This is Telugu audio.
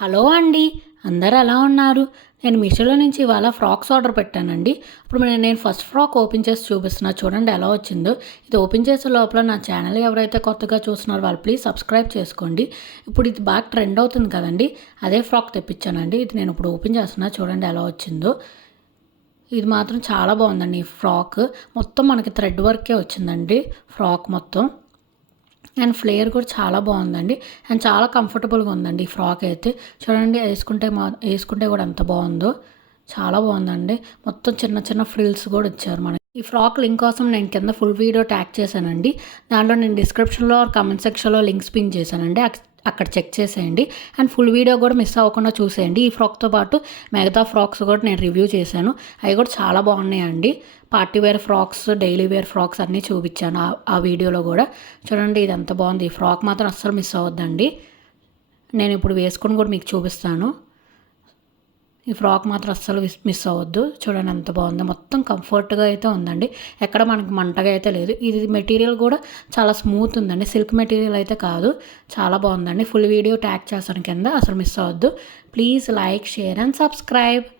హలో అండి. అందరూ ఎలా ఉన్నారు? నేను మీషోలో నుంచి ఇవాళ ఫ్రాక్స్ ఆర్డర్ పెట్టానండి. ఇప్పుడు నేను ఫస్ట్ ఫ్రాక్ ఓపెన్ చేసి చూపిస్తున్నా చూడండి ఎలా వచ్చిందో. ఇది ఓపెన్ చేసే లోపల నా ఛానల్ ఎవరైతే కొత్తగా చూస్తున్నారో వాళ్ళు ప్లీజ్ సబ్స్క్రైబ్ చేసుకోండి. ఇప్పుడు ఇది బాగా ట్రెండ్ అవుతుంది కదండీ! అదే ఫ్రాక్ తెప్పించానండి. ఇది నేను ఇప్పుడు ఓపెన్ చేస్తున్నా చూడండి ఎలా వచ్చిందో. ఇది మాత్రం చాలా బాగుందండి ఈ ఫ్రాక్. మొత్తం మనకి థ్రెడ్ వర్కే వచ్చిందండి ఫ్రాక్ మొత్తం. అండ్ ఫ్లేయర్ కూడా చాలా బాగుందండి. అండ్ చాలా కంఫర్టబుల్గా ఉందండి ఈ ఫ్రాక్ అయితే. చూడండి వేసుకుంటే కూడా ఎంత బాగుందో. చాలా బాగుందండి. మొత్తం చిన్న చిన్న ఫ్రిల్స్ కూడా ఇచ్చారు మనకి. ఈ ఫ్రాక్ లింక్ కోసం నేను కింద ఫుల్ వీడియో ట్యాగ్ చేశానండి. దాంట్లో నేను డిస్క్రిప్షన్లో కామెంట్ సెక్షన్లో లింక్స్ పిన్ చేశానండి. అక్కడ చెక్ చేసేయండి. అండ్ ఫుల్ వీడియో కూడా మిస్ అవ్వకుండా చూసేయండి. ఈ ఫ్రాక్తో పాటు మిగతా ఫ్రాక్స్ కూడా నేను రివ్యూ చేశాను. అవి కూడా చాలా బాగున్నాయండి. Party wear frocks, daily wear frocks అన్నీ చూపించాను ఆ వీడియోలో కూడా. చూడండి ఇది ఎంత బాగుంది. ఈ ఫ్రాక్ మాత్రం అస్సలు మిస్ అవ్వద్దండి. నేను ఇప్పుడు వేసుకొని కూడా మీకు చూపిస్తాను. ఈ ఫ్రాక్ మాత్రం అస్సలు మిస్ అవ్వద్దు. చూడండి ఎంత బాగుందో. మొత్తం కంఫర్ట్గా అయితే ఉందండి. ఎక్కడ మనకి మంటగా అయితే లేదు. ఇది మెటీరియల్ కూడా చాలా స్మూత్ ఉందండి. సిల్క్ మెటీరియల్ అయితే కాదు. చాలా బాగుందండి. ఫుల్ వీడియో ట్యాగ్ చేస్తాను కింద. అసలు మిస్ అవ్వద్దు. Please like, share and subscribe.